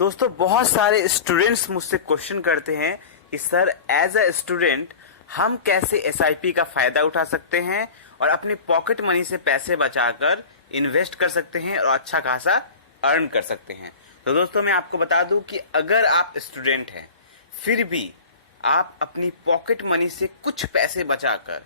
दोस्तों बहुत सारे स्टूडेंट्स मुझसे क्वेश्चन करते हैं कि सर एज अ स्टूडेंट हम कैसे एसआईपी का फायदा उठा सकते हैं और अपनी पॉकेट मनी से पैसे बचाकर इन्वेस्ट कर सकते हैं और अच्छा खासा अर्न कर सकते हैं। तो दोस्तों मैं आपको बता दूं कि अगर आप स्टूडेंट हैं फिर भी आप अपनी पॉकेट मनी से कुछ पैसे बचाकर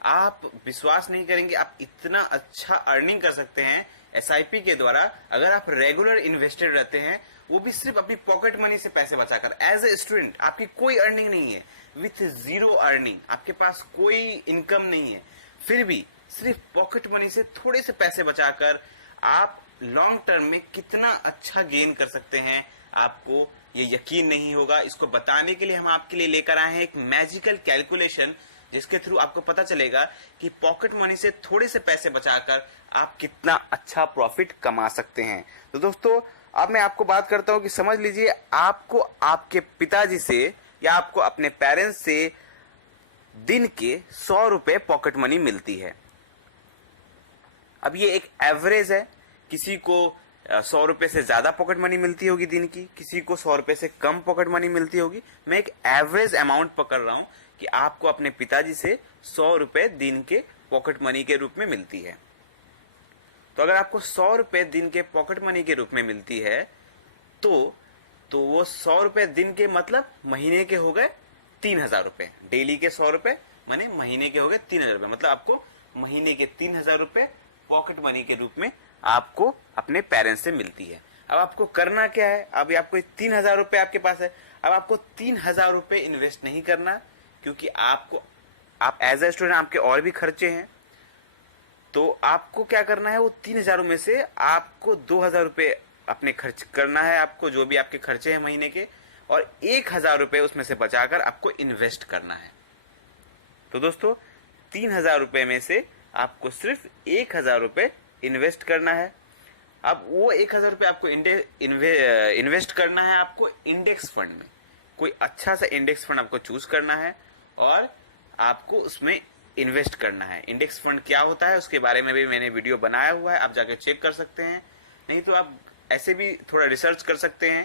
आप विश्वास नहीं करेंगे आप इतना अच्छा अर्निंग कर सकते हैं एसआईपी के द्वारा। अगर आप रेगुलर इन्वेस्टेड रहते हैं वो भी सिर्फ अपनी पॉकेट मनी से पैसे बचाकर, एज ए स्टूडेंट आपकी कोई अर्निंग नहीं है, विथ जीरो अर्निंग, आपके पास कोई इनकम नहीं है, फिर भी सिर्फ पॉकेट मनी से थोड़े से पैसे बचाकर आप लॉन्ग टर्म में कितना अच्छा गेन कर सकते हैं आपको ये यकीन नहीं होगा। इसको बताने के लिए हम आपके लिए लेकर आए हैं एक मैजिकल कैलकुलेशन जिसके थ्रू आपको पता चलेगा कि पॉकेट मनी से थोड़े से पैसे बचाकर आप कितना अच्छा प्रॉफिट कमा सकते हैं। तो दोस्तों अब मैं आपको बात करता हूं कि समझ लीजिए आपको आपके पिताजी से या आपको अपने पेरेंट्स से दिन के 100 रुपए पॉकेट मनी मिलती है। अब ये एक एवरेज है, किसी को 100 रुपए से ज्यादा पॉकेट मनी मिलती होगी दिन की, किसी को 100 रुपए से कम पॉकेट मनी मिलती होगी। मैं एक एवरेज अमाउंट पकड़ रहा हूं कि आपको अपने पिताजी से 100 रुपए दिन के पॉकेट मनी के रूप में मिलती है। तो अगर आपको 100 रुपए दिन के पॉकेट मनी के रूप में मिलती है तो वो 100 रुपए दिन के मतलब महीने के हो गए 3000 रुपए। डेली के 100 रुपए माने महीने के हो गए 3000 रुपए, मतलब आपको महीने के 3000 रुपए पॉकेट मनी के रूप में आपको अपने पेरेंट्स से मिलती है। अब आपको करना क्या है, अब आपको 3000 रुपए आपके पास है, अब आपको 3000 रुपए इन्वेस्ट नहीं करना क्योंकि आप एज ए स्टूडेंट आपके और भी खर्चे हैं। तो आपको क्या करना है, वो 3000 में से आपको 2000 रुपए अपने खर्च करना है, आपको जो भी आपके खर्चे हैं महीने के, और 1000 रुपए उसमें से बचाकर आपको इन्वेस्ट करना है। तो दोस्तों 3000 रुपए में से आपको सिर्फ 1000 रुपए इन्वेस्ट करना है। अब वो 1000 रुपए आपको इन्वेस्ट करना है आपको इंडेक्स फंड में। कोई अच्छा सा इंडेक्स फंड आपको चूज करना है और आपको उसमें इन्वेस्ट करना है। इंडेक्स फंड क्या होता है उसके बारे में भी मैंने वीडियो बनाया हुआ है, आप जाके चेक कर सकते हैं, नहीं तो आप ऐसे भी थोड़ा रिसर्च कर सकते हैं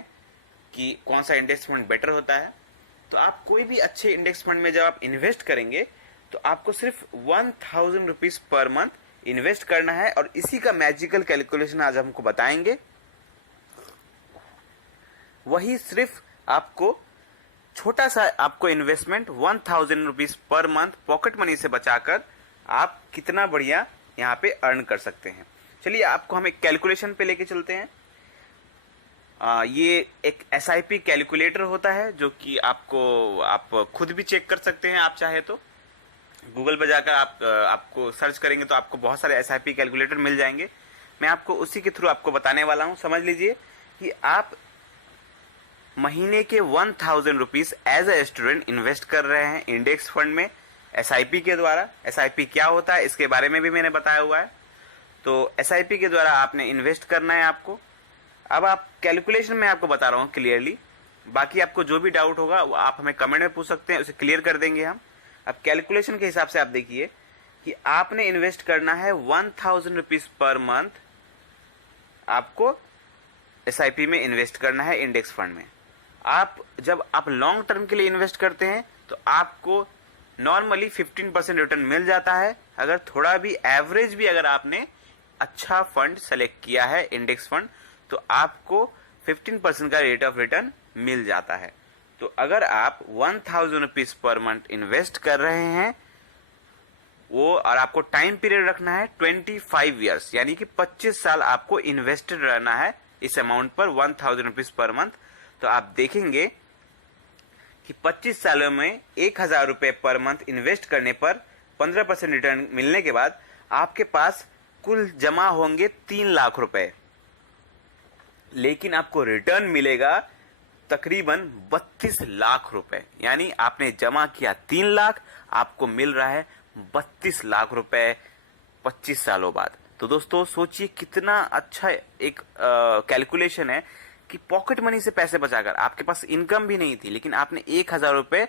कि कौन सा इंडेक्स फंड बेटर होता है। तो आप कोई भी अच्छे इंडेक्स फंड में जब आप इन्वेस्ट करेंगे तो आपको सिर्फ 1000 रुपीज पर मंथ इन्वेस्ट करना है और इसी का मैजिकल कैलकुलेशन आज हमको बताएंगे। वही सिर्फ आपको छोटा सा आपको investment 1000 rupees per month pocket money से बचाकर आप कितना बढ़िया यहाँ पे अर्न कर सकते हैं। चलिए आपको हम एक कैलकुलेशन पे लेके चलते हैं। ये एक एसआईपी कैलकुलेटर होता है जो कि आप खुद भी चेक कर सकते हैं, आप चाहे तो गूगल पे जाकर आपको सर्च करेंगे तो आपको बहुत सारे एसआईपी कैलकुलेटर मिल जाएंगे। मैं आपको उसी के थ्रू आपको बताने वाला हूं। समझ लीजिए कि आप महीने के 1000 rupees as a student invest कर रहे हैं इंडेक्स फंड में एसआईपी के द्वारा। एसआईपी क्या होता है इसके बारे में भी मैंने बताया हुआ है। तो एसआईपी के द्वारा आपने इन्वेस्ट करना है आपको। अब आप कैलकुलेशन में आपको बता रहा हूं क्लियरली, बाकी आपको जो भी डाउट होगा वो आप हमें कमेंट में पूछ सकते हैं, उसे क्लियर कर देंगे हम। अब कैलकुलेशन के हिसाब से आप देखिए कि आपने इन्वेस्ट करना है 1000 रुपीज पर मंथ, आपको एसआईपी में इन्वेस्ट करना है इंडेक्स फंड में। जब आप लॉन्ग टर्म के लिए इन्वेस्ट करते हैं तो आपको नॉर्मली 15% रिटर्न मिल जाता है। अगर थोड़ा भी एवरेज भी अगर आपने अच्छा फंड सेलेक्ट किया है इंडेक्स फंड तो आपको 15% का रेट ऑफ रिटर्न मिल जाता है। तो अगर आप 1000 रुपीज पर मंथ इन्वेस्ट कर रहे हैं वो, और आपको टाइम पीरियड रखना है 25 ईयर्स, यानी कि 25 साल आपको इन्वेस्टेड रहना है इस अमाउंट पर 1000 रुपीज पर मंथ। तो आप देखेंगे कि 25 सालों में 1000 रुपए पर मंथ इन्वेस्ट करने पर 15% रिटर्न मिलने के बाद आपके पास कुल जमा होंगे 3 लाख रुपए, लेकिन आपको रिटर्न मिलेगा तकरीबन 32 लाख रुपए। यानी आपने जमा किया 3 लाख, आपको मिल रहा है 32 लाख रुपए 25 सालों बाद। तो दोस्तों सोचिए कितना अच्छा एक कैलकुलेशन है कि पॉकेट मनी से पैसे बचाकर, आपके पास इनकम भी नहीं थी लेकिन आपने 1000 रुपए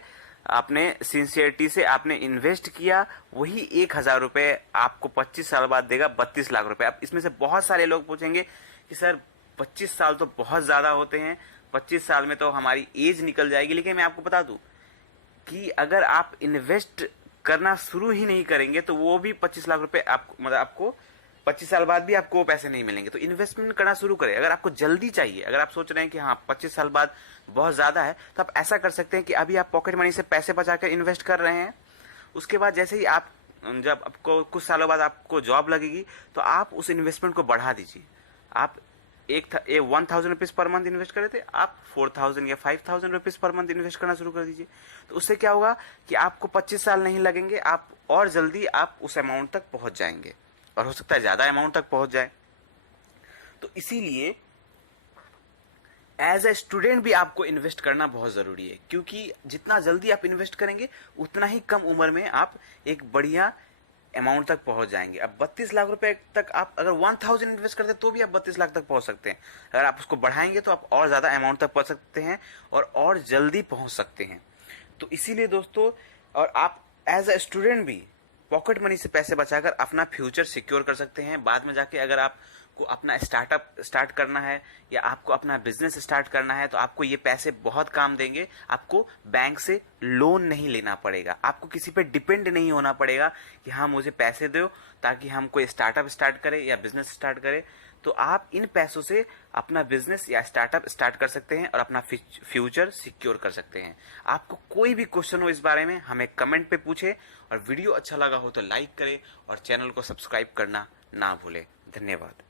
आपने सिंसियरिटी से आपने इन्वेस्ट किया, वही 1000 रुपए आपको 25 साल बाद देगा 32 लाख रुपए। अब इसमें से बहुत सारे लोग पूछेंगे कि सर 25 साल तो बहुत ज़्यादा होते हैं, 25 साल में तो हमारी एज निकल जाएगी। लेकिन मैं आपको बता दूं कि अगर आप इन्वेस्ट करना शुरू ही नहीं करेंगे तो वो भी 25 लाख रुपए आपको, मतलब आपको 25 साल बाद भी आपको वो पैसे नहीं मिलेंगे। तो इन्वेस्टमेंट करना शुरू करें। अगर आपको जल्दी चाहिए, अगर आप सोच रहे हैं कि हाँ 25 साल बाद बहुत ज़्यादा है, तो आप ऐसा कर सकते हैं कि अभी आप पॉकेट मनी से पैसे बचाकर इन्वेस्ट कर रहे हैं। उसके बाद जैसे ही आप, जब आपको कुछ सालों बाद आपको जॉब लगेगी, तो आप उस इन्वेस्टमेंट को बढ़ा दीजिए। आप 1000 रुपीज पर मंथ इन्वेस्ट करे थे, आप 4000 या 5000 रुपीज पर मंथ इन्वेस्ट करना शुरू कर दीजिए। तो उससे क्या होगा कि आपको 25 साल नहीं लगेंगे, आप और जल्दी आप उस अमाउंट तक पहुंच जाएंगे, और हो सकता है ज्यादा अमाउंट तक पहुंच जाए। तो इसीलिए एज ए स्टूडेंट भी आपको इन्वेस्ट करना बहुत जरूरी है, क्योंकि जितना जल्दी आप इन्वेस्ट करेंगे उतना ही कम उम्र में आप एक बढ़िया अमाउंट तक पहुंच जाएंगे। अब 32 लाख रुपए तक आप अगर 1000 इन्वेस्ट करते हैं तो भी आप 32 लाख तक पहुंच सकते हैं। अगर आप उसको बढ़ाएंगे तो आप और ज्यादा अमाउंट तक पहुंच सकते हैं और जल्दी पहुंच सकते हैं। तो इसीलिए दोस्तों, और आप एज ए स्टूडेंट भी पॉकेट मनी से पैसे बचाकर अपना फ्यूचर सिक्योर कर सकते हैं। बाद में जाके अगर आपको अपना स्टार्टअप स्टार्ट करना है या आपको अपना बिजनेस स्टार्ट करना है, तो आपको ये पैसे बहुत काम देंगे। आपको बैंक से लोन नहीं लेना पड़ेगा, आपको किसी पे डिपेंड नहीं होना पड़ेगा कि हाँ मुझे पैसे दो ताकि हम कोई स्टार्टअप स्टार्ट करें या बिजनेस स्टार्ट करें। तो आप इन पैसों से अपना बिजनेस या स्टार्टअप स्टार्ट कर सकते हैं और अपना फ्यूचर सिक्योर कर सकते हैं। आपको कोई भी क्वेश्चन हो इस बारे में, हमें कमेंट पे पूछे, और वीडियो अच्छा लगा हो तो लाइक करें और चैनल को सब्सक्राइब करना ना भूलें। धन्यवाद।